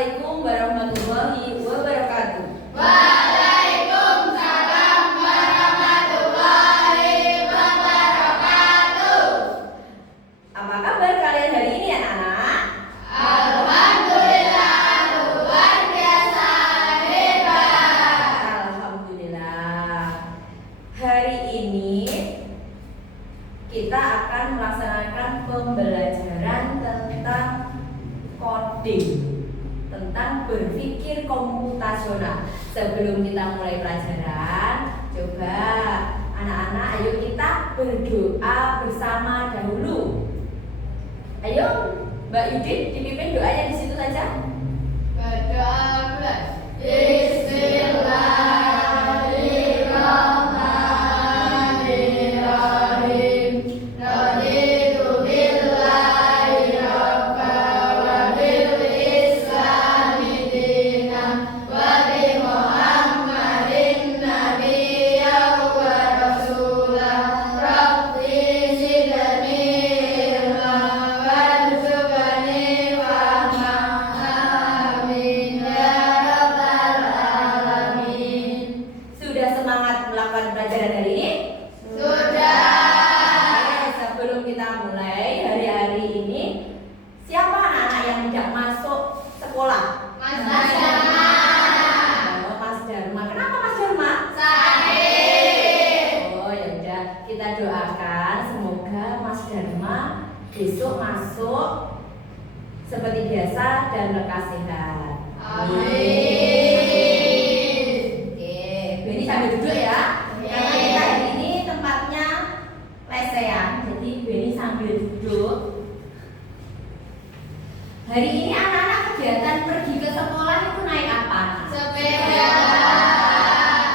Assalamualaikum warahmatullahi wabarakatuh. Waalaikumsalam warahmatullahi wabarakatuh. Apa kabar kalian hari ini anak-anak? Alhamdulillah luar biasa hebat. Alhamdulillah. Hari ini kita akan melaksanakan pembelajaran tentang coding, tentang berpikir komputasional. Sebelum kita mulai pelajaran, coba anak-anak ayo kita berdoa bersama dahulu. Ayo Mbak Yudit, dipimpin doanya di situ saja. Berdoa bulan. Bismillahirrahmanirrahim. Raditu billahi rabba wa bil islami dinan wa bi Muhammadin nabiyya wa rasulah. Rabbi zidni ilma warzuqni fahma. Amin ya rabbal alamin. Sudah semangat melakukan pelajaran hari ini? Sudah. Oke, sebelum kita mulai hari-hari ini, siapa anak-anak yang tidak masuk sekolah? Mas Dharma. Oh, Mas Dharma. Kenapa Mas Dharma? Sakit. Oh ya udah, kita doakan semoga Mas Dharma besok masuk seperti biasa dan lekas sehat. Amin. Oke, Beni sambil duduk ya. Karena kita hari ini tempatnya lesehan, jadi Beni sambil duduk. Hari ini anak-anak kegiatan pergi ke sekolah itu naik apa? Sepeda.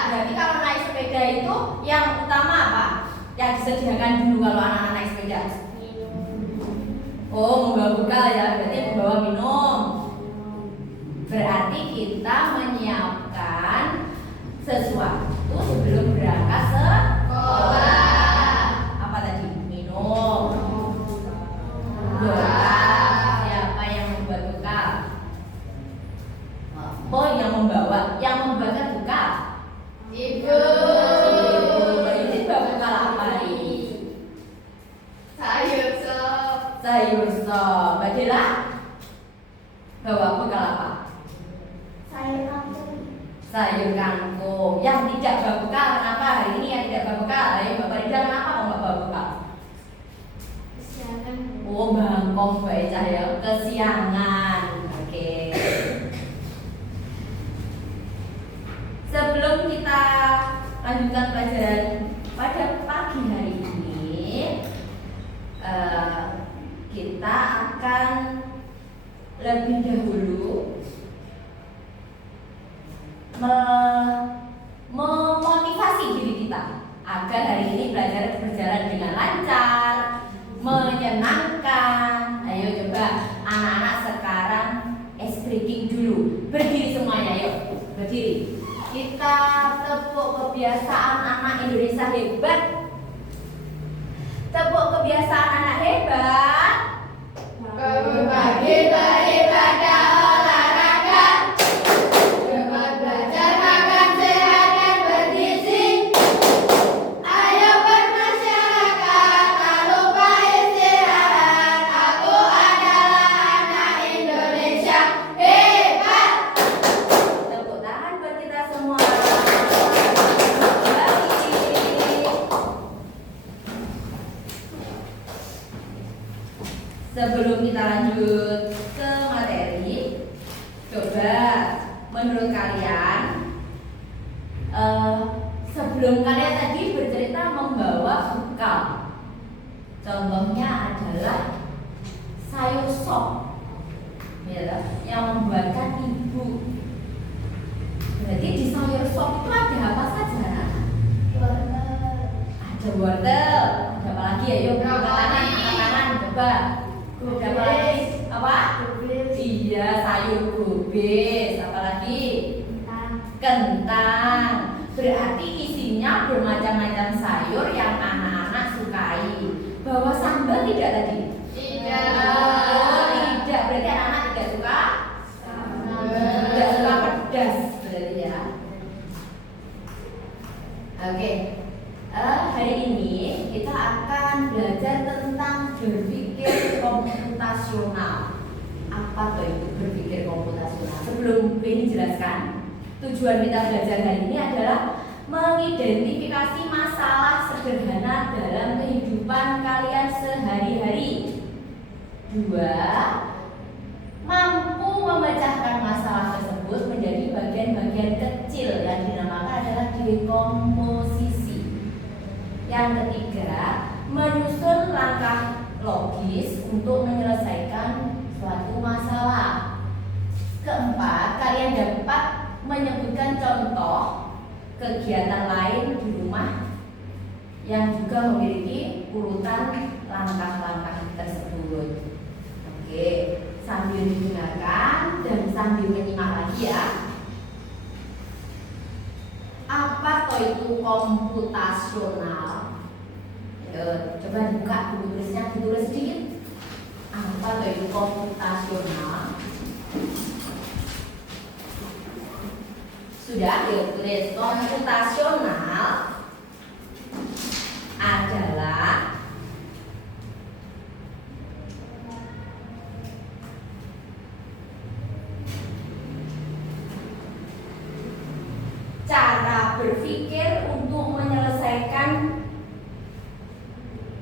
Berarti kalau naik sepeda itu yang utama apa? Yang disediakan dulu kalau anak-anak naik sepeda? Oh, membawa bekal ya, berarti membawa minum. Berarti kita menyiapkan sesuatu sebelum berangkat Sekolah. apa tadi? Minum. Bekal. Siapa yang membuat bekal? Oh, yang membawa. Yang membuatkan bekal. Ibu. Mbak Yudit bawa bekal apa hari ini? Sayur sop. Sayur sop. Mbak Dela bawa bekal apa? Sayur kangkung. Sayur kangkung. Yang tidak bawa bekal kenapa hari ini yang tidak bawa bekal? Ayo Mbak Rida kenapa kok nggak bawa bekal? Kesiangan. Oh bangkok Mbak Eca ya, kesiangan. Oke. Sebelum kita lanjutkan pelajaran pada pagi hari ini, kita akan lebih dahulu memotivasi diri kita agar hari ini belajar berjalan dengan lancar, menyenangkan. Ayo coba anak-anak sekarang ice breaking dulu. Berdiri semuanya, ayo berdiri. Kita tepuk kebiasaan anak Indonesia hebat. Tepuk kebiasaan anak hebat. Berbagi daripada olahraga. Cepat belajar makan sehat dan bergizi. Ayo bermasyarakat, tak lupa istirahat. Aku adalah anak Indonesia hebat. Tepuk tangan buat kita semua. Baik. Sebelum kita lanjut ke materi, coba menurut kalian sebelum kalian tadi bercerita membawa bekal, contohnya adalah sayur sop, ya, yang membuatkan ibu. Berarti di sayur sop itu ada apa saja? Ada wortel, ada apa lagi? Ayo angkat tangan, angkat tangan, coba. Ada apa lagi? Apa? Iya, sayur kubis. Apa lagi? Kentang. Berarti isinya bermacam-macam sayur yang anak-anak sukai. Bawa sambal tidak tadi? Tidak. Oh, tidak. Berarti anak-anak tidak suka hari ini kita akan belajar tentang berpikir komputasional. Apa tuh itu berpikir komputasional? Sebelum ini jelaskan, tujuan kita belajar hari ini adalah mengidentifikasi masalah sederhana dalam kehidupan kalian sehari-hari. 2. Mampu memecahkan masalah tersebut menjadi bagian-bagian kecil yang dinamakan adalah dekomposisi. Yang ketiga, menyusun langkah logis untuk menyelesaikan suatu masalah. Keempat, kalian dapat menyebutkan contoh kegiatan lain di rumah yang juga memiliki urutan langkah-langkah tersebut. Oke, sambil didengarkan dan sambil menyimak lagi ya. Apa toh itu komputasional? Coba dibuka buku tulisnya, ditulis sedikit. Apa toh itu komputasional? Sudah, yuk tulis. Komputasional adalah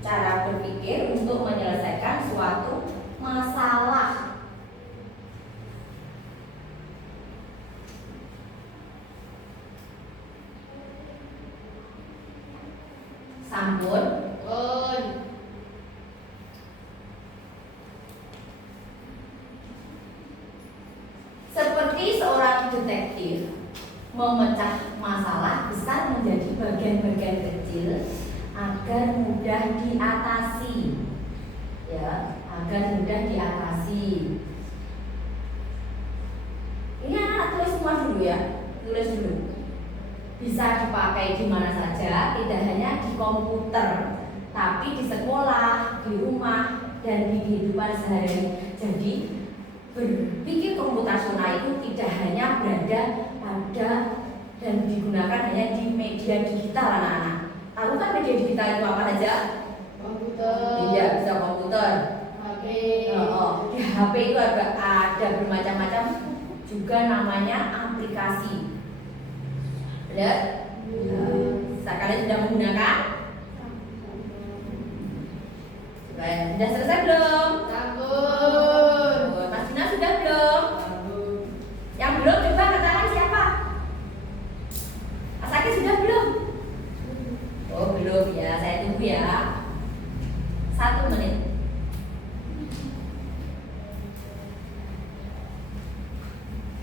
cara berpikir untuk menyelesaikan suatu masalah. Sampun. Seperti seorang detektif memecah masalah besar menjadi bagian-bagian kecil agar mudah diatasi. Ya, agar mudah diatasi. Ini anak tulis semua dulu ya. Tulis dulu. Bisa dipakai di mana saja, tidak hanya di komputer, tapi di sekolah, di rumah, dan di kehidupan sehari-hari. Jadi berpikir komputasional itu tidak hanya berada pada dan digunakan hanya di media digital anak-anak. Tahu kan media digital itu apa saja? Komputer. Iya, bisa komputer. HP. Di HP itu ada bermacam-macam, juga namanya aplikasi. Benar? Kalian sudah menggunakan? Sudah selesai belum? Mas Dina sudah belum? Yang belum coba angkat tangan siapa? Mas Aki sudah belum? Oh belum ya, saya tunggu ya. 1 menit.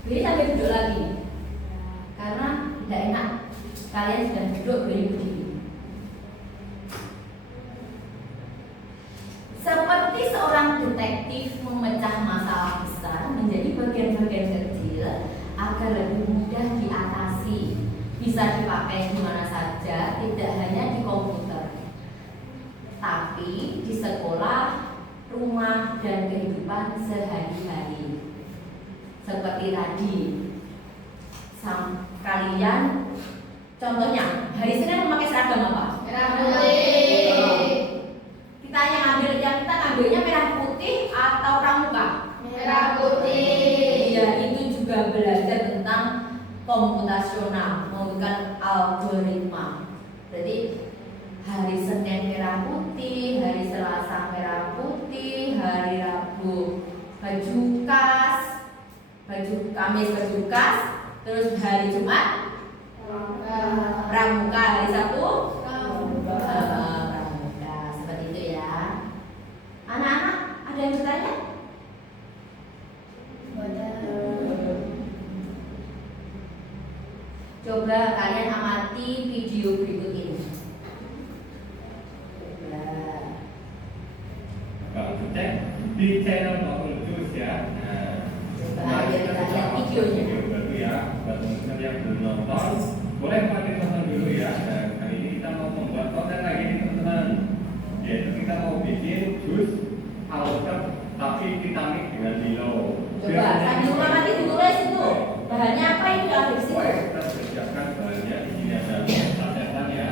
Jadi sampai duduk lagi, karena tidak enak kalian sudah duduk berdiri. Seperti seorang detektif memecah masalah besar menjadi bagian-bagian kecil agar lebih mudah diatasi. Bisa dipakai di mana saja, tidak hanya di komputer, tapi di sekolah, rumah, dan kehidupan sehari-hari. Seperti tadi, kalian contohnya hari Senin memakai seragam apa? Merah putih. Kita ngambilnya merah putih atau pramuka? Merah putih. Iya, itu juga belajar tentang komputasional, menggunakan algoritma. Jadi hari Senin merah putih, hari Selasa merah putih, hari Rabu baju Kamis baju kas, terus hari Jumat pramuka, hari Sabtu pramuka. Seperti itu ya. Anak-anak ada yang bertanya? Coba kalian amati video berikut ini. Cek di channel Maul Jus ya. Coba kita lihat videonya. Video baru ya, buat teman-teman yang belum nonton, boleh pakai tonton dulu ya. Dan kali ini kita mau membuat konten lagi nih teman-teman. Yaitu kita mau bikin jus alkep tapi vitamin dengan Milo. Coba sambil mengamati ditulis itu bahannya apa ini yang di sini? Kita siapkan bahannya. Di sini ada sasetan ya.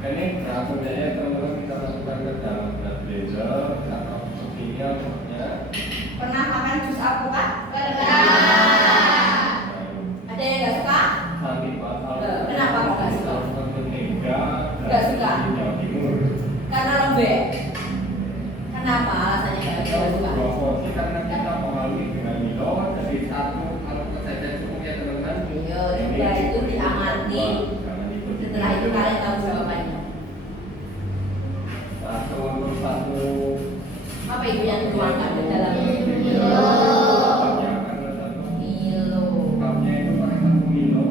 Ini berikutnya teman-teman kita masukkan ke dalam blender atau sepertinya ya. Pernah makan jus alpukat? Pernah. Ada yang nggak suka? Kenapa kok nggak suka? Nggak suka? Jawa Timur. Karena lembek. Kenapa alasannya nggak suka? Karena kita melalui dengan Milo, jadi satu kalau saja cukup ya teman-teman. Iya, coba itu diamati. Setelah itu kalian tahu jawabannya. Satu. Apa itu yang dituangkan ke dalam Milo. Milo? Cupnya itu pakai satu Milo.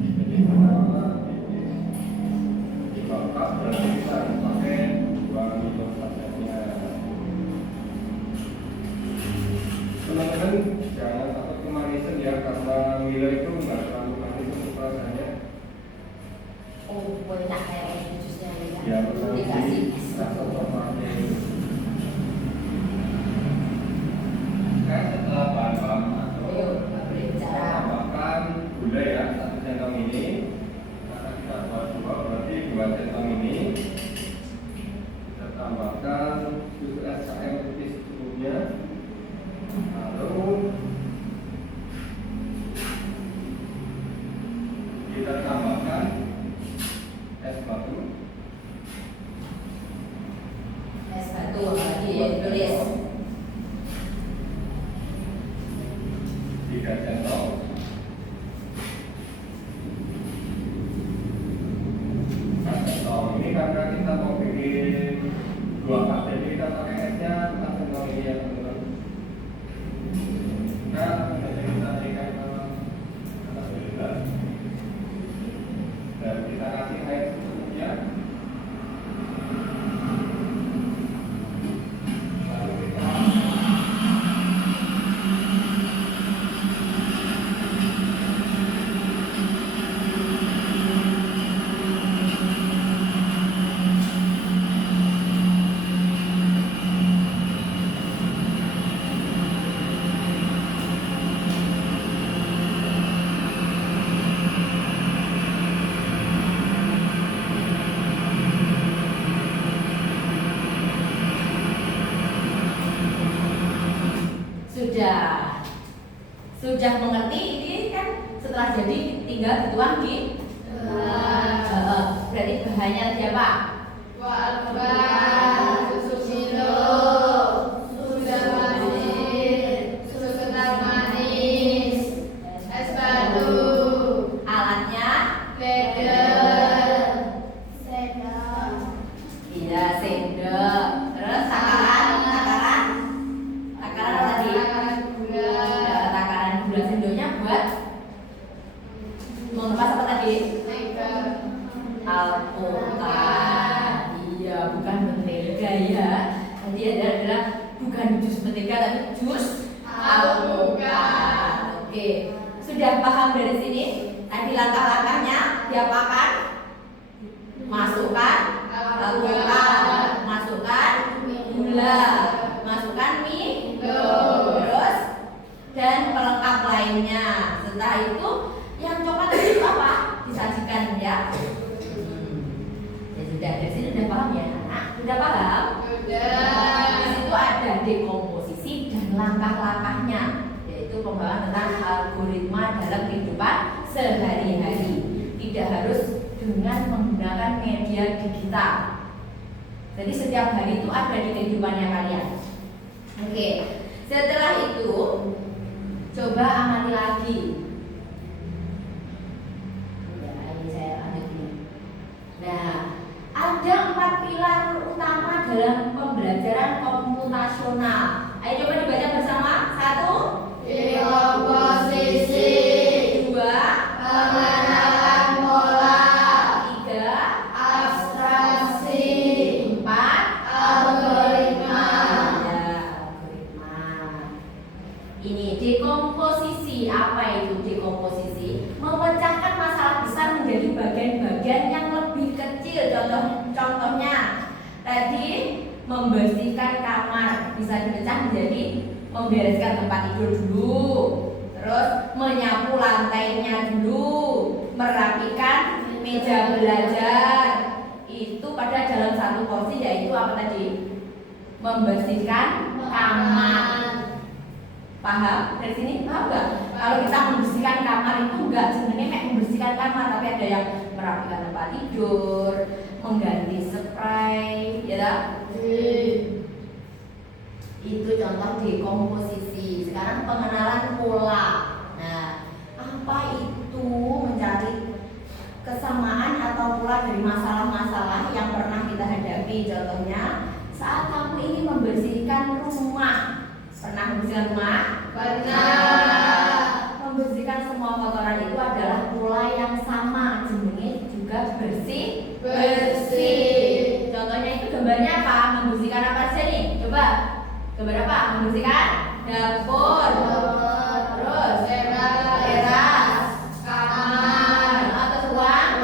Jadi pertama di cup berarti kita harus pakai 2 Milo saja. Teman-teman jangan takut kemanisan ya, karena Milo itu nggak terlalu manis untuk rasanya. Oh, boleh tak kayak jusnya Ya, betul. dikasih Rasa tomatnya. Kan setelah bahan-bahan masuk, Ayo, nggak boleh kita bicara. tambahkan gula ya, 1 centong ini. Karena kita buat 2, berarti 2 centong ini. Kita tambahkan susu SKM putih secukupnya. Lalu kita tambahkan es batu. Es batu lagi ya tulis. 3 centong. Nah, centong ini karena kita mau bikin 2 cup, jadi kita pakai esnya 4 centong ini ya teman-teman. Nah, kemudian kita berikan ke atas blender dan kita kasih air secukupnya. Lalu kita sudah mengerti ini kan setelah jadi tinggal dituang di berarti bahannya siapa? Susu Milo, susu manis, susu kental manis, es batu, Alatnya? blender, sendok, Iya, sendok. Terus takaran apa tadi? gula, Takaran gula sendoknya buat mengemas apa tadi? mentega, Alpukat. Iya, bukan mentega ya. Tadi adalah bukan jus mentega tapi jus alpukat. Oke, sudah paham dari sini? Tadi langkah-langkahnya diapakan? Masukkan alpukat, masukkan gula, masukkan Milo, terus dan pelengkap lainnya. Setelah itu yang coklat itu apa? Disajikan ya. Ya sudah, dari sini udah paham ya anak? Udah paham? Di situ ada dekomposisi dan langkah-langkahnya, yaitu pembahasan tentang algoritma dalam kehidupan sehari-hari. Tidak harus dengan menggunakan media digital. Jadi setiap hari itu ada di kehidupannya kalian. Oke, setelah itu coba amati lagi. Ya, ini saya lanjut dulu. Nah, ada 4 pilar utama dalam pembelajaran komputasional. Ayo coba dibaca bersama. 1, dekomposisi, 2, pengenalan pola, 3, abstraksi, 4, algoritma. Ya, algoritma. Ini dekomposisi. Apa itu dekomposisi? Memecahkan masalah besar menjadi bagian-bagian yang lebih kecil. Contohnya tadi membersihkan kamar bisa dipecah menjadi membereskan tempat tidur dulu, terus menyapu lantainya dulu, merapikan meja belajar. Itu pada dalam satu porsi yaitu apa tadi? Membersihkan kamar. Paham? Dari sini paham nggak? Kalau kita membersihkan kamar itu nggak sebenarnya kayak membersihkan kamar, tapi ada yang merapikan tempat tidur, mengganti spray, ya tak? Itu contoh dekomposisi. Sekarang pengenalan pola. Nah, apa itu mencari kesamaan atau pola dari masalah-masalah yang pernah kita hadapi? Contohnya, saat kamu ingin membersihkan rumah. Pernah membersihkan rumah? Pernah. Membersihkan semua kotoran itu adalah pola yang sama, jenenge juga bersih. Contohnya itu gambarnya apa? Membersihkan apa saja nih? Coba. Gambar apa? Membersihkan dapur. Terus teras, kamar, atau ruang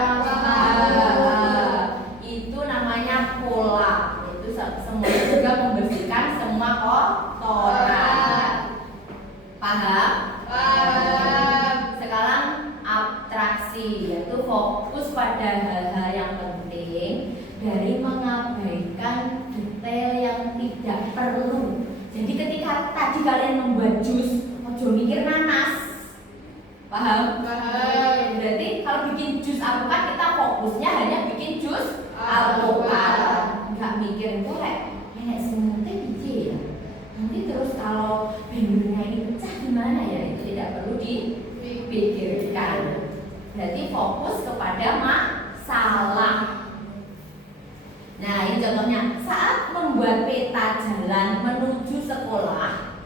itu namanya pola. Itu semua juga membersihkan semua kotoran. Paham? Sekarang abstraksi, yaitu fokus pada hal-hal yang penting dari mengabaikan detail yang tidak perlu. Jadi ketika tadi kalian membuat jus, ojo mikir nanas. Paham? Berarti kalau bikin jus alpukat kita fokusnya hanya bikin jus alpukat. Enggak mikir itu kayak semutnya biji ya. Nanti terus kalau blendernya ini pecah gimana ya? Itu tidak perlu dipikirkan. Berarti fokus kepada masalah. Nah, ini contohnya, saat membuat peta jalan menuju sekolah,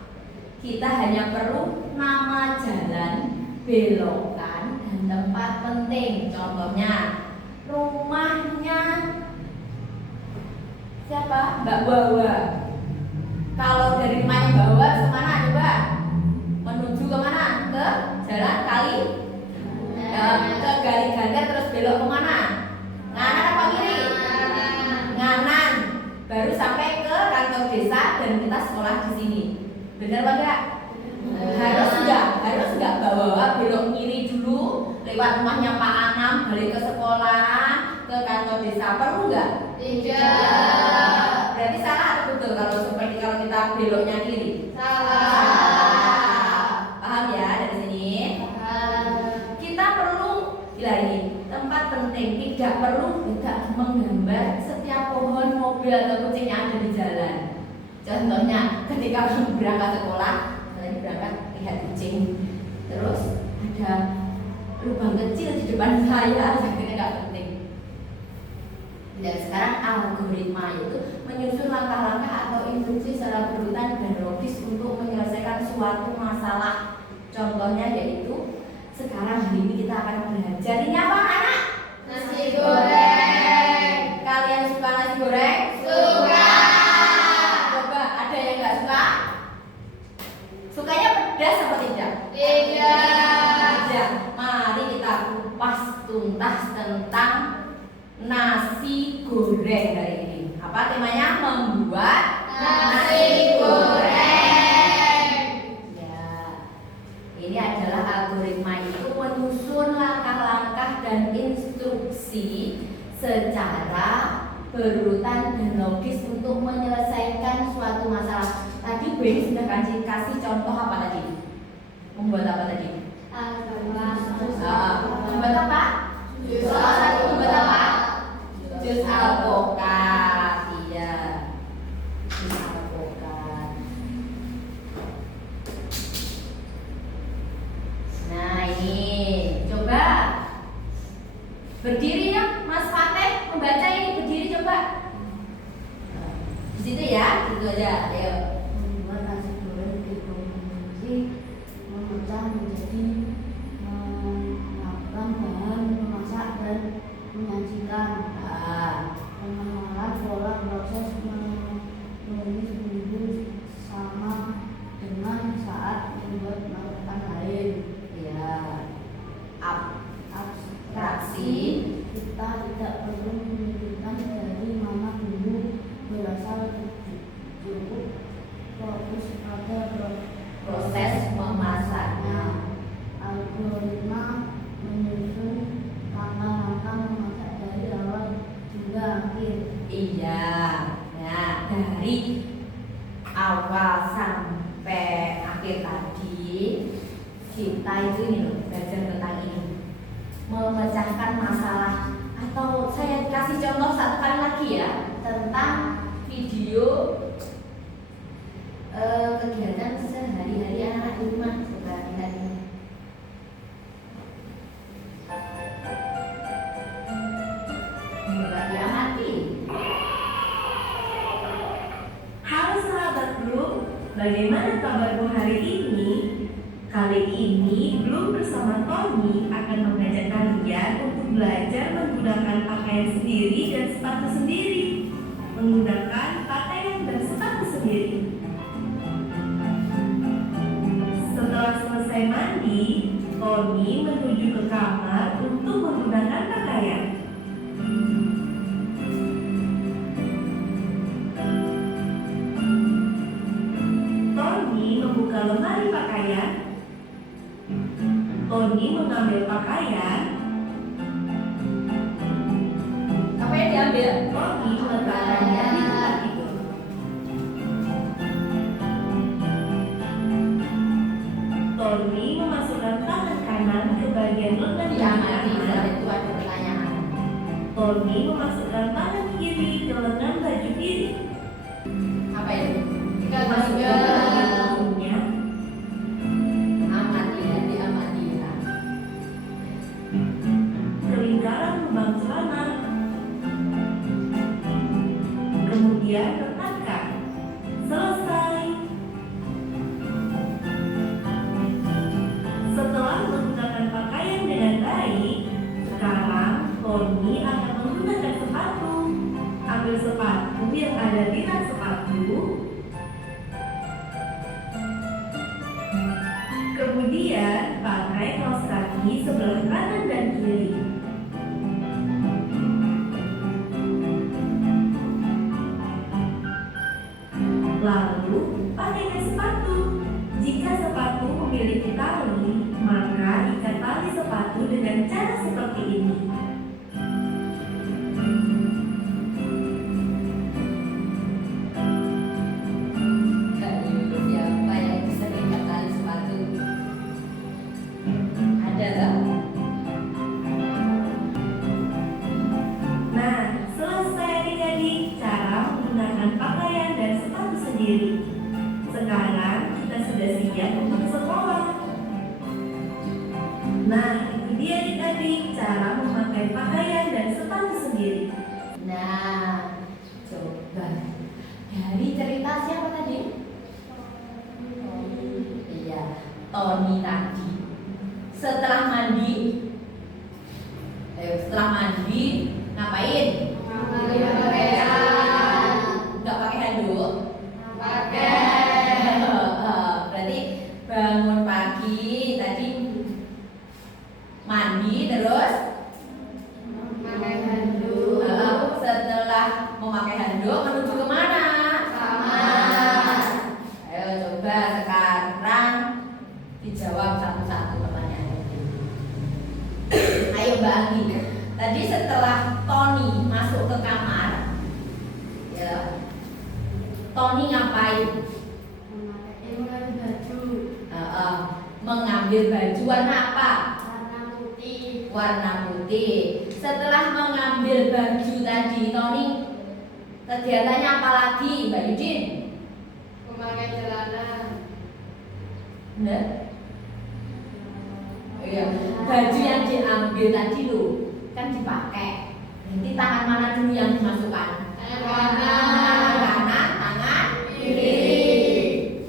kita hanya perlu nama jalan, belokan, dan tempat penting. Contohnya, rumahnya siapa? Mbak Wawa. Kalau dari rumahnya Mbak Wawa kemana coba? Menuju kemana? Ke jalan kali? Ke Gali Gandar terus belok kemana? Nganan apa kiri? Nganan, baru sampai ke kantor desa dan kita sekolah di sini. Benar apa enggak? Harus enggak bawa belok kiri dulu lewat rumahnya Pak Anam balik ke sekolah ke kantor desa, perlu enggak? Tidak. Berarti salah atau betul kalau kita beloknya kiri? Salah. Paham ya dari sini? Kita perlu ini tempat penting, tidak perlu juga menggambar setiap pohon, mobil atau kucing yang ada di jalan. Contohnya ketika berangkat sekolah, kalian berangkat lihat kucing, terus ada lubang kecil di depan saya, akhirnya nggak penting. Dan sekarang algoritma itu menyusun langkah-langkah atau instruksi secara berurutan dan logis untuk menyelesaikan suatu masalah. Contohnya yaitu sekarang hari ini kita akan belajar ini apa anak? Nasi goreng. Kalian suka nasi goreng? Suka. Coba ada yang nggak suka? Sukanya pedas apa tidak? Tidak. Mari kita kupas tuntas tentang nasi goreng hari ini. Apa temanya? Membuat Nasi goreng. Ya, ini adalah algoritma itu menyusun langkah-langkah dan instruksi secara berurutan dan logis untuk menyelesaikan suatu masalah. Tadi Bu ini sudah kasih contoh apa tadi? Membuat apa tadi? Membuat apa? Salah satu membuat apa? Jus alpukat. Iya. Jus alpukat. Nah, ini coba berdiri ya, Mas Fateh membaca ini berdiri coba. Di situ ya, gitu aja. Ayo. Membuat nasi goreng dekomposisi memecah menjadi melakukan bahan Jadi awal sampai akhir tadi kita itu ini loh, belajar tentang ini, memecahkan masalah. Atau saya kasih contoh satu kali lagi ya, tentang video kegiatan sehari-hari anak-anak di rumah. Coba lihat ini. Coba diamati. Halo sahabat Bloom, bagaimana kabarmu hari ini? Kali ini Bloom bersama Tony akan mengajak kalian untuk belajar menggunakan pakaian sendiri dan sepatu sendiri. Menggunakan pakaian dan sepatu sendiri. Setelah selesai mandi, Tony menuju ke kamar untuk menggunakan pakaian. Tony membuka lemari pakaian. Tony mengambil pakaian. Apa yang diambil? Tony meletakkannya di tempat tidur. Tony memasukkan tangan kanan ke bagian lengan Diamati, kanan. setelah itu ada pertanyaan. Tony memasukkan tangan kiri ke lengan baju kiri. Apa itu? Memasukkan bagian ujungnya. Amati ya, diamati ya. Ke lingkaran lubang celana. Kemudian letakkan. Selesai. Setelah menggunakan pakaian dengan baik, sekarang Tony akan menggunakan sepatu. Ambil sepatu yang ada di rak sepatu. Kemudian pakai kaos kaki sebelah kanan dan kiri. Lalu pakaikan sepatu. Jika sepatu memiliki tali, maka ikat tali sepatu dengan cara seperti ini. Siapa yang bisa ikat tali sepatu? Ada tak? Nah, selesai adik-adik cara menggunakan pakaian dan sepatu sendiri. Sekarang kita sudah siap untuk sekolah. Nah, itu dia adik-adik cara memakai pakaian dan sepatu sendiri. Nah, coba dari cerita siapa tadi? Iya, Tony tadi. Setelah mandi, ngapain? Mengambil pakaian. Nggak pakai handuk. Pakai. Berarti bangun pagi tadi mandi terus Pakai handuk. setelah memakai handuk menuju kemana? Kamar. Ayo coba sekarang dijawab satu-satu pertanyaannya. Ayo Mbak Anggi. Tadi setelah Tony masuk ke kamar, ya, Tony ngapain? Mengambil baju. Mengambil baju warna apa? Warna putih. Warna putih. Setelah mengambil baju tadi, Tony kegiatannya apa lagi, Mbak Yudin? Memakai celana. Bener? Iya. Baju yang diambil tadi loh, kan dipakai. Nanti tangan mana dulu yang dimasukkan? Tangan Tangan kanan. kanan, tangan Kiri.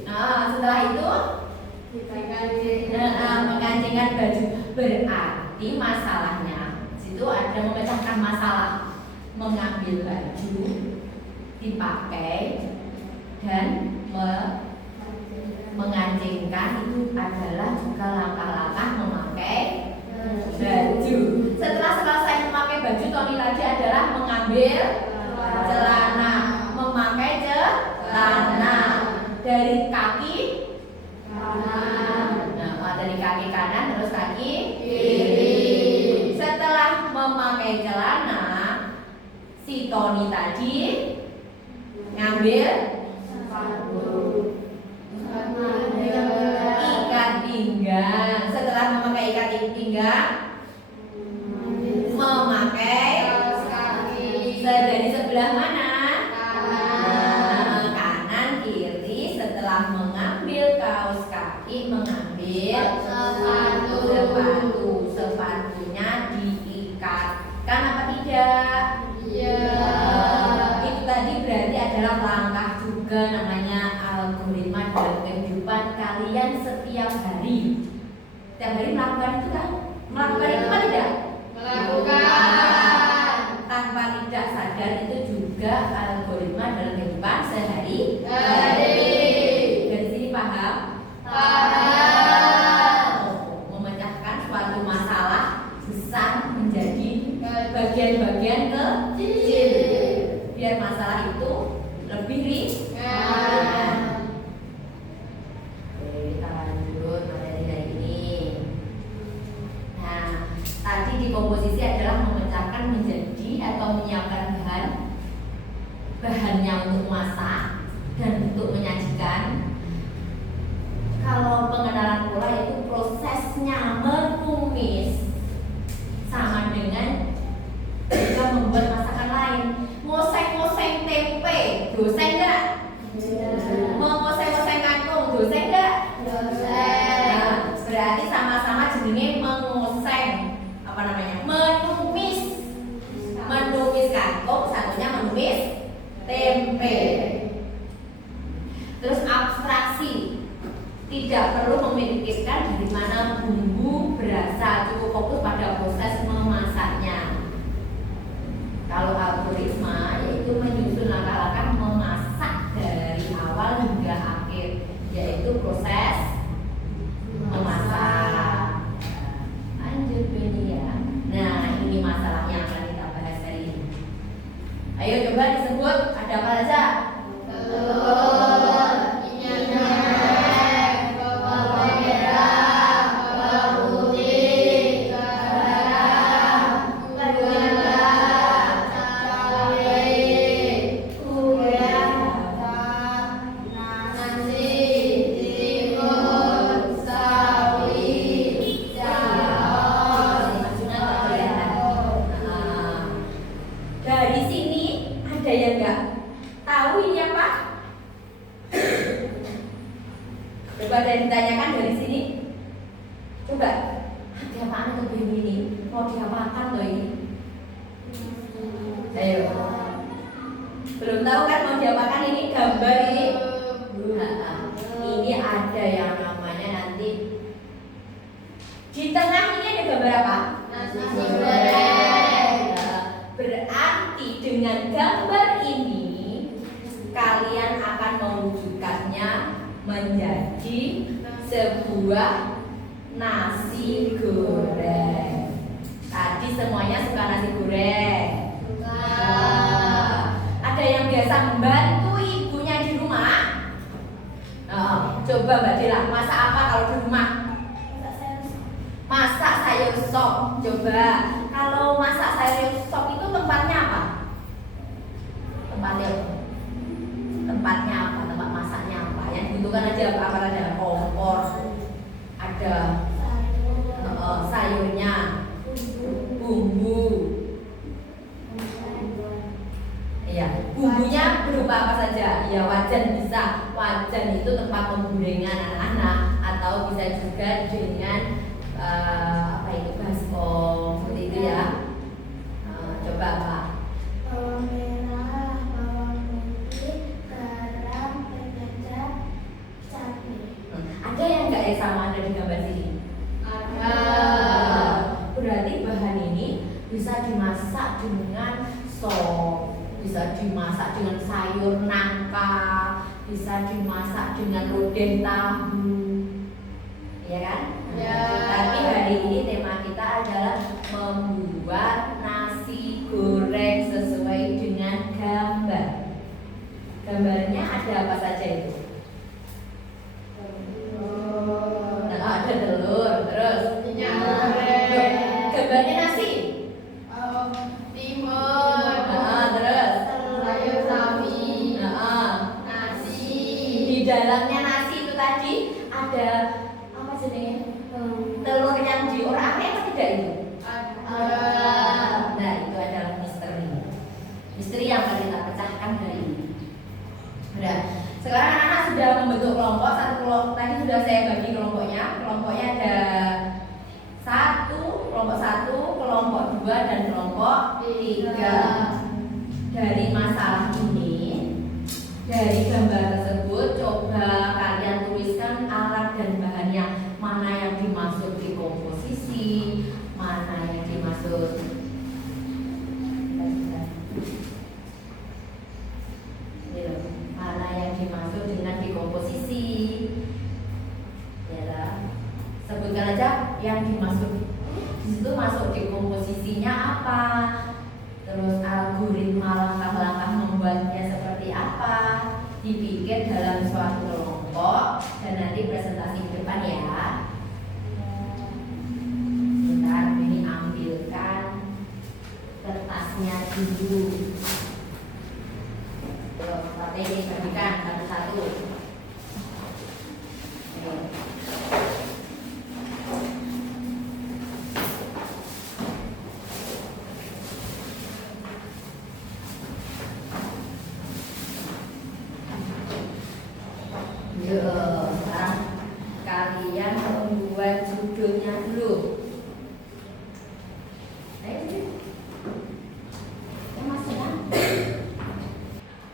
Nah, setelah itu mengancingkan baju. Berarti masalahnya situ ada memecahkan masalah, mengambil baju, dipakai dan mengancingkan itu adalah juga langkah-langkah memakai baju. Setelah selesai memakai baju, Tony lagi adalah mengambil celana, memakai celana dari kaki Kanan. nah, dari kaki kanan terus kaki Kiri. Setelah memakai celana, si Tony tadi ngambil dengan memakai kaos kaki. dari sebelah mana? Kanan. Kanan kiri. Setelah mengambil kaos kaki, mengambil sepatunya diikatkan apa tidak? Iya. Itu tadi berarti adalah langkah juga, namanya algoritma dalam kehidupan kalian setiap hari. Setiap hari melakukan itu kan? Melakukan itu apa tidak? Melakukan. Tanpa tidak sadar itu juga algoritma dalam kehidupan sehari. Dari sini paham? Memecahkan suatu masalah besar menjadi bagian-bagian kecil biar masalah itu lebih ringan. Oke, kita lanjut materi hari ini. Nah, tadi di komposisi adalah memecahkan menjadi atau menyiapkan bahannya untuk masak dan untuk menyajikan. Kalau pengenalan pola itu prosesnya menumis sama dengan juga membuat masakan lain. Ngoseng-ngoseng tempe, dosen enggak? Mengoseng-ngoseng kangkung, dosen enggak? Nah, berarti sama-sama jenenge mengoseng. Apa namanya? Menumis. Menumis kangkung, satunya menumis tempe. Terus abstraksi. Tidak perlu memikirkan dari mana bumbu berasal, cukup fokus pada proses memasaknya. Kalau algoritma yaitu menyusun langkah-langkah memasak dari awal hingga akhir, yaitu proses memasak. Lanjut ini ya. Nah, ini masalah yang akan kita bahas hari ini. Ayo coba disebut, ada apa aja? Telur, minyak, bawang merah, bawang putih, garam, gula, cabai, gula, nasi, timun, sawi, jahe, Dari sini ada yang nggak tahu ini apa? Coba ada yang ditanyakan dari sini. Coba, ada apaan tuh baby ini? Mau diapakan loh ini? Ayo. Belum tahu kan mau diapakan ini? Gambar ini? Ini ada yang namanya nanti di tengah ini ada gambar apa? nasi goreng. Berarti dengan gambar ini kalian akan mewujudkannya menjadi sebuah nasi goreng. Tadi semuanya suka nasi goreng. Ada yang biasa membantu ibunya di rumah. Coba Mbak Dila, masak apa kalau di rumah? Masak sayur sop. Coba, kalau masak sayur sop itu tempatnya apa? Tempatnya apa? Tempat masaknya apa? Yang dibutuhkan aja apa? Ada kompor, ada sayurnya, bumbu. Iya, bumbunya berupa apa saja? Ya wajan bisa. Wajan itu tempat penggorengan anak-anak, atau bisa juga dengan apa itu baskom seperti itu ya. Coba Pak. Bawang merah, bawang putih, garam, penyedap, cabai. Ada yang nggak yang sama ada di gambar sini? Ada. Berarti bahan ini bisa dimasak dengan sop, bisa dimasak dengan sayur nangka, bisa dimasak dengan lodeh tahu, ya kan? Ya. Tapi hari ini tema kita adalah membuat nasi goreng sesuai dengan gambar. Gambarnya ada apa saja itu? Nah, ada telur, terus Minyak goreng. gambarnya nasi. Timun. Terus Sayur sawi. di Nasi. dalamnya nasi itu tadi ada apa jenisnya? Telur yang diorak apa tidak? kelompok 2 dan kelompok 3. Dari masalah ini, dari gambar tersebut, coba kalian tuliskan alat dan bahannya, mana yang dimaksud di komposisi, mana yang dimaksud dengan dekomposisi. Ya, sebutkan aja yang dimaksud. Di situ masuk dekomposisinya apa, terus algoritma langkah-langkah membuatnya seperti apa, dibikin dalam suatu kelompok dan nanti presentasi ke depan ya. Bentar, ini ambilkan kertasnya dulu. Tapi ini bagikan satu-satu. Sekarang kalian membuat judulnya dulu.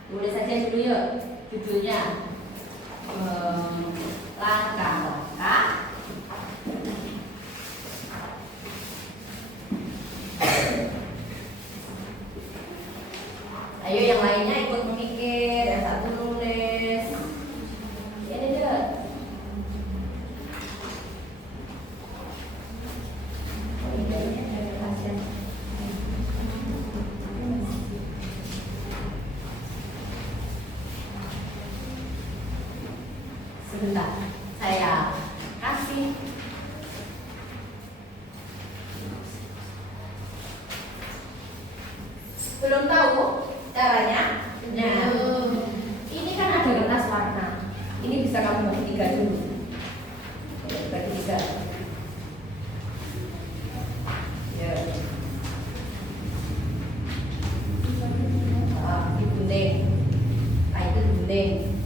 Tulis saja dulu yuk judulnya. Langkah-langkah ayo yang lainnya ikut memikir, yang satu nulis. Ini deh. Sebentar, saya kasih. Belum tahu caranya? Nah, ini kan ada kertas warna. Ini bisa kamu bagi 3 dulu. Bagi 3. Ya. Digunting. Itu digunting.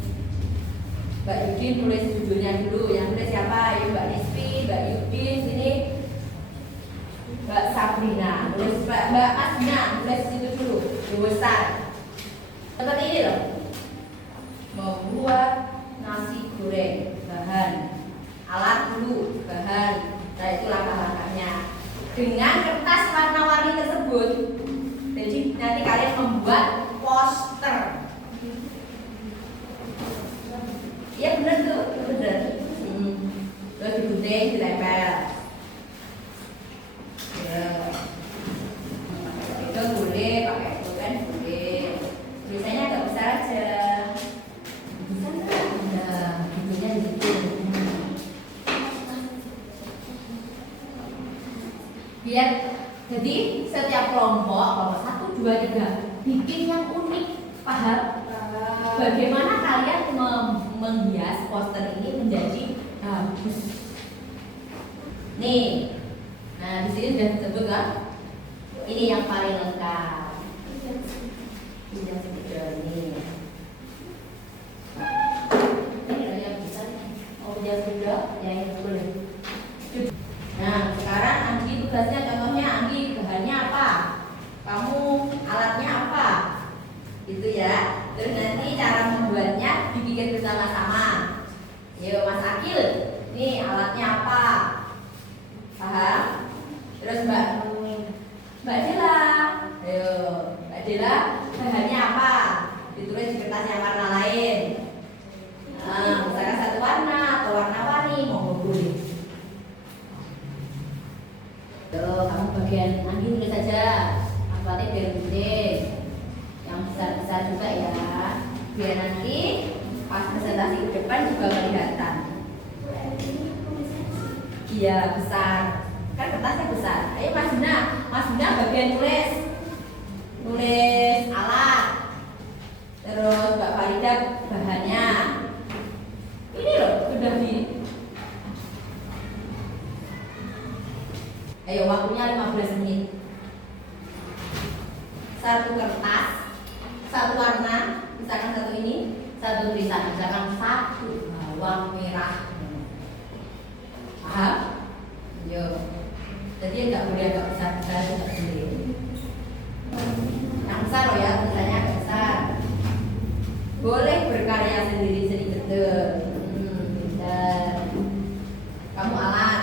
Mbak Yudin tulis judulnya dulu. Yang tulis siapa? Ayo Mbak Nispi, Mbak Yudin, sini Mbak Sabrina. Tulis Mbak Asna, tulis situ dulu. Yang besar. Seperti ini loh. Membuat nasi goreng. Bahan. Alat dulu. Bahan. Nah itu langkah-langkahnya. Dengan kertas warna-warni tersebut. Jadi nanti kalian membuat poster. Iya bener tuh, bener. Terus digunting, ditempel. Ya. Itu boleh pakai pulpen, boleh. Biasanya agak besar aja. Bisa nggak? Nah, guntingnya di situ. Biar jadi setiap kelompok 1, 2, 3 bikin yang unik, paham? Bagaimana kalian menghias poster ini menjadi bagus? Nih, nah di sini sudah disebut kan? Ini yang paling lengkap. Ini sudah ini. Ini yang bisa. Oh dia sudah, yang ini boleh. Nah sekarang Anggi tugasnya, contohnya Anggi bahannya apa? Kamu alatnya apa? Gitu ya. Terus nanti cara membuatnya dibikin bersama-sama. Yuk Mas Akil, nih alatnya apa? Paham? Terus Mbak Dela, ayo Mbak Dela bahannya apa? Ditulis di kertas yang warna lain. Nah, misalkan satu warna atau warna-warni mau boleh. Tuh, kamu bagian Anggi tulis saja. Alatnya biar gede. Yang besar-besar juga ya, biar nanti pas presentasi ke depan juga kelihatan. Iya besar, kan kertasnya besar. Ayo Mas Dina bagian nulis alat, terus Mbak Farida bahannya. Ini loh sudah di. Ayo waktunya 15 menit. Satu kertas, satu warna, misalkan satu ini, satu tulisan, misalkan satu bawang merah. Paham? Yo. Jadi nggak boleh agak besar-besar, nggak boleh. Yang besar loh ya, misalnya agak besar. Boleh berkarya sendiri-sendiri betul. Benar. Kamu alat,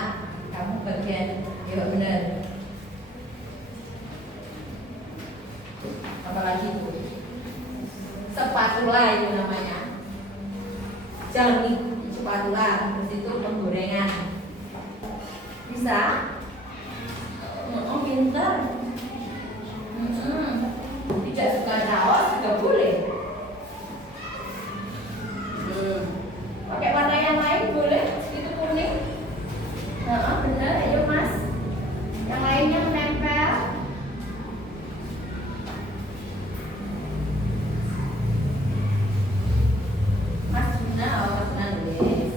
kamu bagian, ya benar. Apalagi itu? Spatula itu namanya. Jami spatula, terus itu penggorengan. Bisa? Oh pintar. Tidak suka saus juga boleh. Pakai warna yang lain boleh? Itu kuning. Benar, ayo mas. Yang lainnya menempel. Mas Juna, Mas Juna nulis.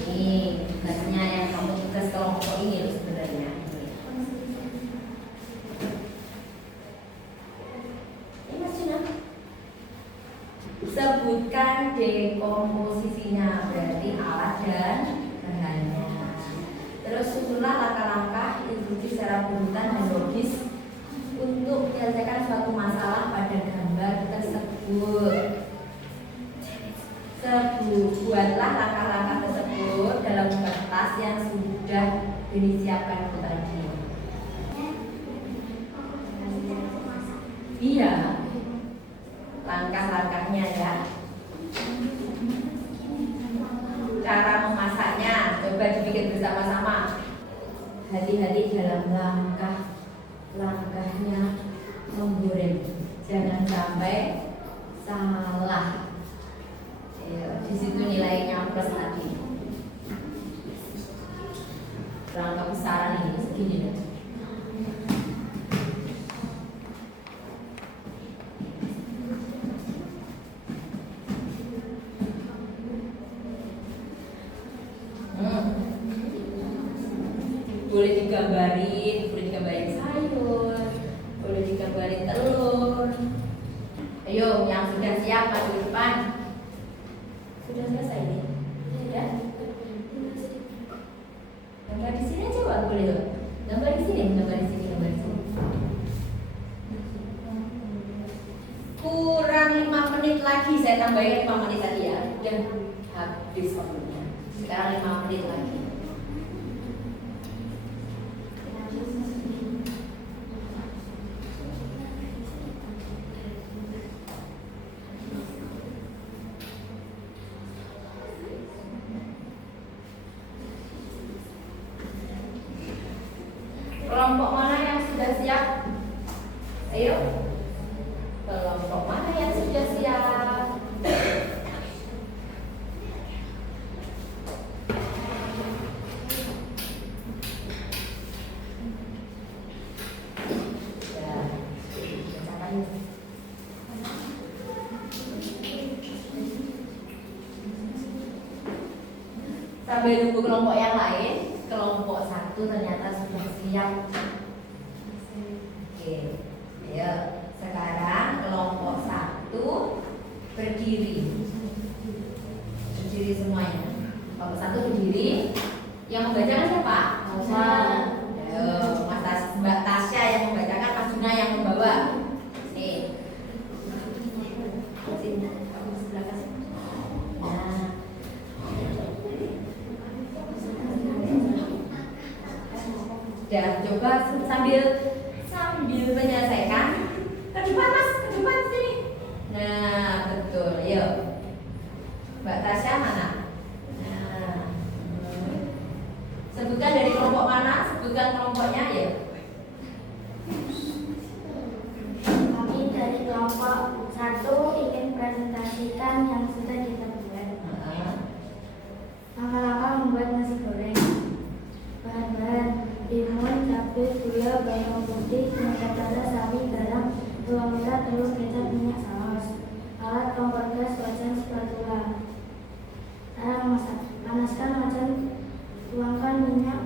Ini tugasnya yang kamu tugas kelompok ini loh sebenarnya. Ini Mas Juna. Sebutkan dekomposisinya, berarti alat dan bahannya. Terus susunlah langkah-langkah instruksi secara berurutan dan logis untuk menyelesaikan suatu masalah pada gambar tersebut. Buatlah langkah-langkah tersebut dalam kertas yang sudah disiapkan itu tadi. Iya, langkah-langkahnya ya. Cara memasaknya, coba dibikin bersama-sama. Hati-hati dalam langkahnya menggoreng. Jangan sampai salah. Di situ nilainya plus tadi. Langkah besaran ini segini deh. Boleh digambarin sayur, boleh digambarin telur. Ayo, yang sudah siap maju ke depan. Sudah selesai nih? Sudah? Gambar di sini aja Pak, boleh tuh. Gambar di sini, gambar di sini, gambar di sini. Kurang 5 menit lagi, saya tambahin 5 menit tadi ya. Udah habis waktunya. Sekarang 5 menit lagi. Kelompok mana yang sudah siap? Ayo. Kelompok mana yang sudah siap? Ya. Bacakan. Sambil nunggu kelompok yang lain, kelompok 1 ternyata sudah siap. Oke, ayo sekarang kelompok 1 berdiri semuanya. Kelompok 1 berdiri. Yang membacakan siapa? Ayo, Mbak Tasya yang membacakan, Mas Juna yang membawa. Nih. Sini, kamu sebelah kasih. Nah. Dan coba sambil menyelesaikan ke depan mas, ke depan sini. Nah betul, yuk. Mbak Tasya mana? Nah, sebutkan dari kelompok mana? Sebutkan kelompoknya ya. Kami dari kelompok 1 ingin presentasikan yang sudah kita buat. Langkah-langkah membuat nasi goreng. Bahan-bahan: timun, cabai, gula, bawang putih, minyak tanah, sawi, garam, bawang merah, telur, kecap, minyak, saus. Alat: kompor gas, wajan, spatula. Cara memasak: panaskan wajan, tuangkan minyak,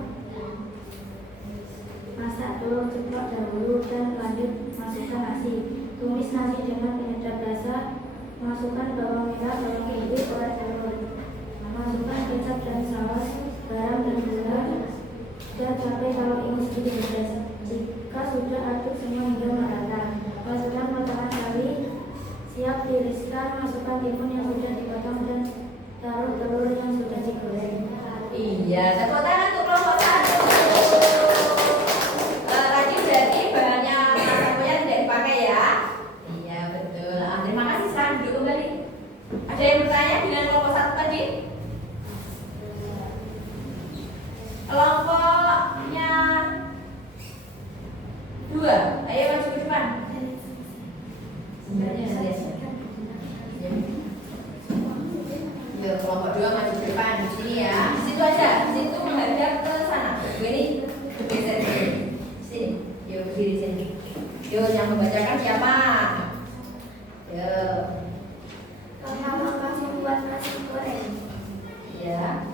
masak telur ceplok dahulu dan lanjut masukkan nasi. Tumis nasi dengan penyedap rasa, masukkan bawang merah, bawang putih, oleh telur. Masukkan kecap dan saus, garam dan gula. Sudah capai kalau ini sedikit beres. Jika sudah aduk semua hingga merata, masukkan potongan sawi siap tiriskan, masukkan timun yang sudah dipotong dan taruh telur yang sudah digoreng. Iya, tepuk tangan untuk kelompok 1. Tadi berarti bahannya Mas Samuel tidak dipakai ya? Iya, betul. Terima kasih, sekarang duduk kembali. Ada yang bertanya dengan kelompok 1 tadi? Kelompoknya 2, ayo maju ke depan. Sebenarnya saya ya, kelompok 2 maju ke depan di sini ya. Di situ aja, di situ menghadap ke sana. Ini bergeser di sini. Yuk berdiri sini. Yuk, yang membacakan siapa? Yuk. Langkah-langkah membuat nasi goreng. Ya.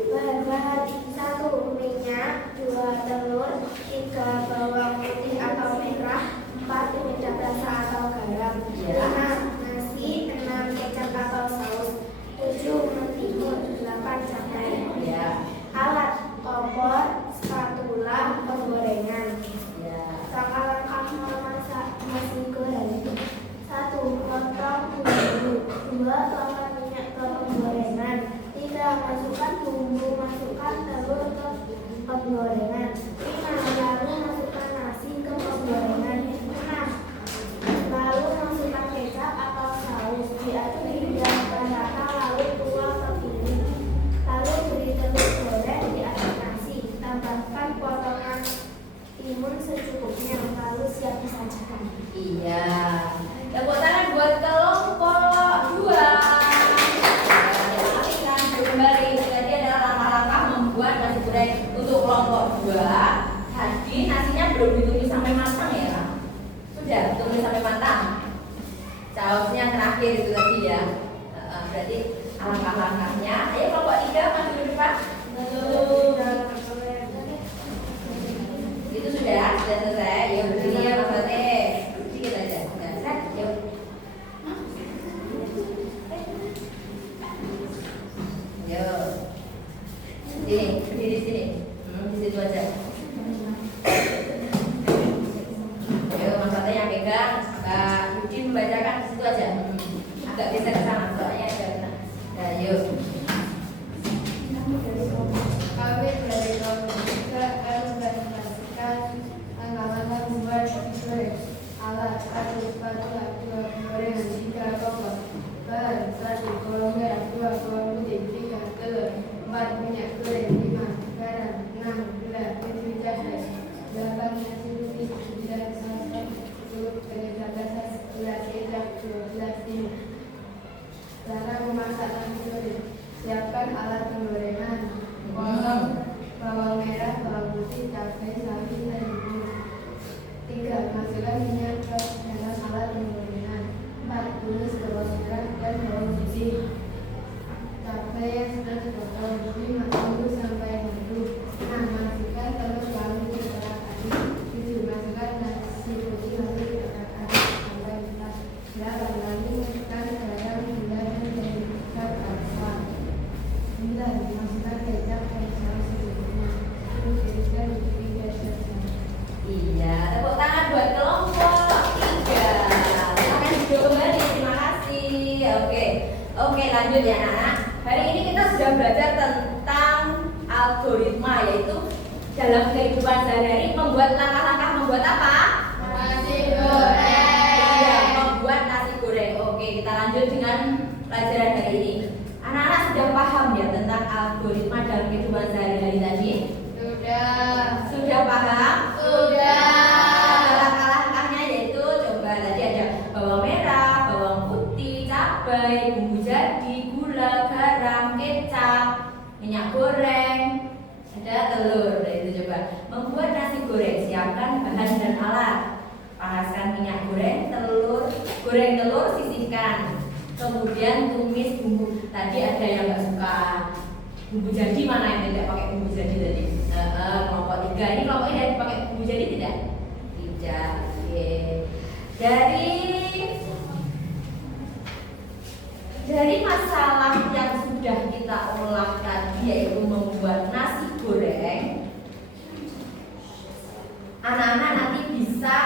Bahan-bahan 1 minyak, 2 telur, 3 bawang putih atau merah, 4 penyedap rasa atau garam, 5 nasi, 6 kecap atau saus, 7 mentimun, 8 cabai. Ya. Alat kompor, spatula, penggorengan. Ya. Langkah-langkah memasak nasi goreng. 1. Potong bumbu. 2. Tuangkan minyak ke penggorengan. 3. Masukkan bumbu, masukkan telur ke penggorengan. 5. Lalu masukkan nasi ke penggorengan. 6. Lalu masukkan kecap atau saus, diaduk hingga merata, lalu tuang ke piring. Lalu beri telur goreng di atas nasi, tambahkan potongan timun secukupnya, lalu siap disajikan. Iya. Tepuk tangan buat kelompok 2. Kembali, tadi adalah langkah-langkah membuat nasi goreng untuk kelompok 2. Tadi nasinya belum ditumis sampai matang ya? Sudah ditumis sampai matang. Sausnya terakhir itu tadi ya. Berarti langkah-langkahnya. Ayo kelompok 3 maju ke depan. Itu sudah selesai. Ya berdiri ya Mas Ate. Sedikit aja. Sudah set. Yuk. Yuk. Sini, berdiri sini. Di situ aja. Yuk, Mas Ate yang pegang. Mbak Yudi membacakan di situ aja. Agak geser ke sana, soalnya ada. Nah, yuk. Kami dari kelompok 3 akan menginformasikan langkah-langkah membuat nasi goreng. Alat 1 spatula, 2 penggorengan, 3 kompor. Bahan 1 bawang merah, 2 bawang putih, 3 telur, 4 minyak goreng, 5 garam, 6 gula, 7 cabai, 8 nasi putih, 9 saus, 10 penyedap rasa, 11 kecap, 12 timun. Cara memasak nasi goreng. Siapkan alat penggorengan. Potong bawang merah, bawang putih, cabai, sawi, dan bumbu. 3. Masukkan minyak ke dalam alat penggorengan. 4. Tumis bawang merah dan bawang putih. Cabai yang sudah dipotong. 5. Tunggu sampai mengembang. 6. Masukkan telur lalu dibakar. 7. Masukkan nasi putih lalu dibakar sampai merata. 8. Lalu masukkan garam, gula, dan penyedap rasa. 9. Masukkan kecap dan saus secukupnya. 10. Tiriskan hingga selesai. Iya, tepuk tangan buat kelompok 3. Silakan duduk kembali, terima kasih. Oke, lanjut ya anak-anak. Hari ini kita sudah belajar tentang algoritma, yaitu dalam kehidupan sehari-hari membuat langkah-langkah membuat apa? Nasi goreng. Iya, membuat nasi goreng. Oke, kita lanjut dengan pelajaran hari ini. Anak-anak sudah paham ya tentang algoritma dalam kehidupan sehari-hari tadi? Sudah paham? Langkah-langkahnya yaitu coba tadi ada bawang merah, bawang putih, cabai, bumbu jadi, gula, garam, kecap, minyak goreng, ada telur. Nah, itu coba membuat nasi goreng. Siapkan bahan dan alat. Panaskan minyak goreng, goreng telur, sisihkan. Kemudian tumis bumbu. Tadi ada yang nggak suka bumbu jadi, mana yang tidak pakai bumbu jadi tadi? Kelompok 3 ini kelompok ini pakai bumbu jadi tidak? Tidak. Oke. Dari masalah yang sudah kita olah tadi, yaitu membuat nasi goreng, anak-anak nanti bisa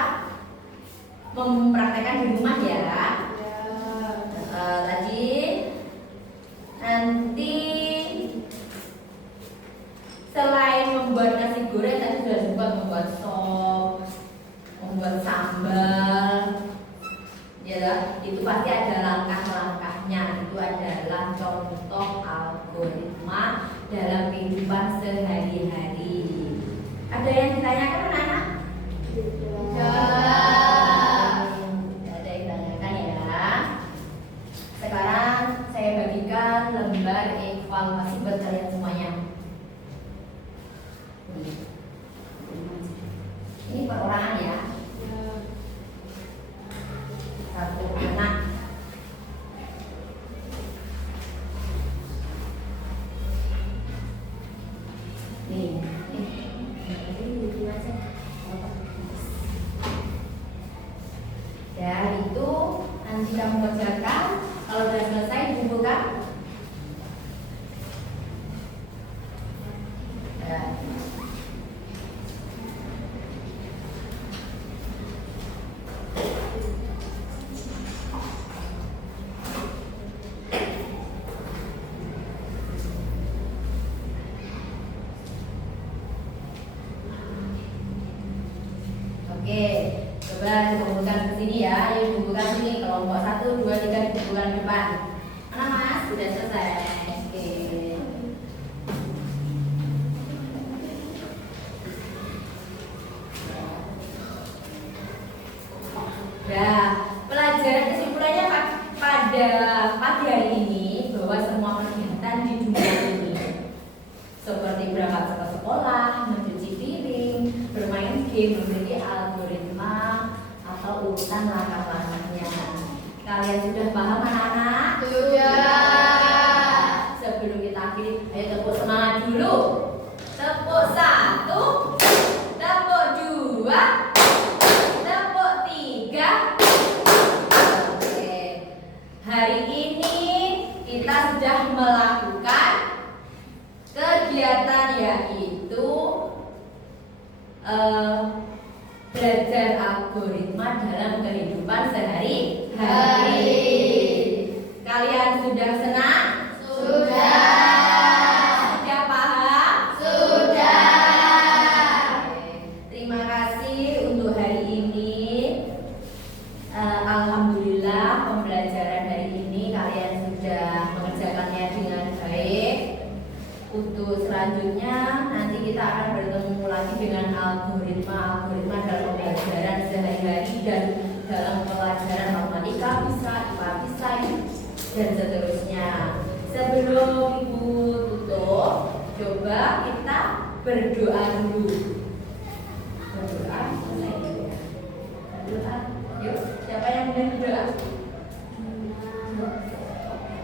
mempraktekkan di rumah ya. Tadi nanti selain membuat nasi goreng, tadi sudah juga membuat sop, membuat sambal, ya, itu pasti ada langkah-langkahnya. Itu adalah contoh algoritma dalam kehidupan sehari-hari. Ada yang ditanyakan anak-anak? Tidak ada yang ditanyakan ya. Sekarang saya bagikan lembar evaluasi buat kalian semuanya. Ini perorangan ya. Satu anak. Nih. Ya, itu nanti kamu kerjakan. Kalau sudah selesai kumpulkan. Ya. Oke, coba dikumpulkan ke sini ya. Ayo dikumpulkan sini. Kelompok 1, 2, 3 dikumpulkan di depan. Mana Mas? Sudah selesai. Oke. Nah, pelajaran kesimpulannya pada pagi hari ini bahwa semua kegiatan di dunia ini seperti berangkat ke sekolah, mencuci piring, bermain game, memiliki algoritma atau urutan langkah-langkahnya. Kalian sudah paham anak-anak? Sudah. Sebelum kita akhiri, ayo tepuk semangat dulu. Tepuk 1, tepuk 2, tepuk 3. Oke. Hari ini kita sudah melakukan kegiatan yaitu belajar algoritma dalam kehidupan sehari-hari. Kalian sudah senang? Sudah. Sudah paham? Sudah. Oke. Terima kasih untuk hari ini. Alhamdulillah pembelajaran hari ini kalian sudah mengerjakannya dengan baik. Untuk selanjutnya nanti kita akan bertemu lagi dengan algoritma dalam pembelajaran sehari-hari dan dalam pelajaran matematika, bisa, IPA bisa, dan seterusnya. Sebelum Ibu tutup, coba kita berdoa dulu. Berdoa, selesai dulu ya. Berdoa, yuk. Siapa yang mau berdoa?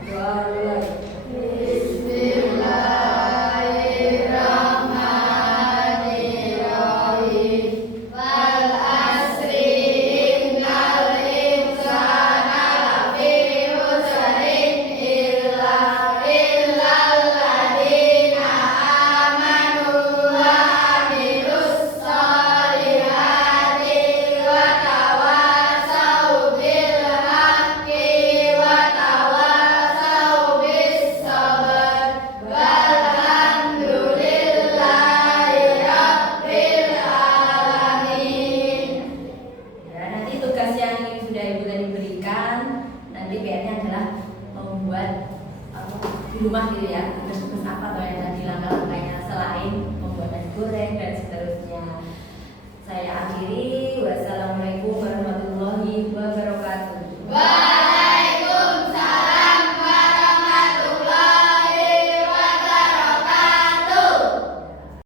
Doa dulu. Di rumah gitu ya, tugas-tugas apa atau yang tadi langkah-langkahnya selain membuat nasi goreng dan seterusnya. Saya akhiri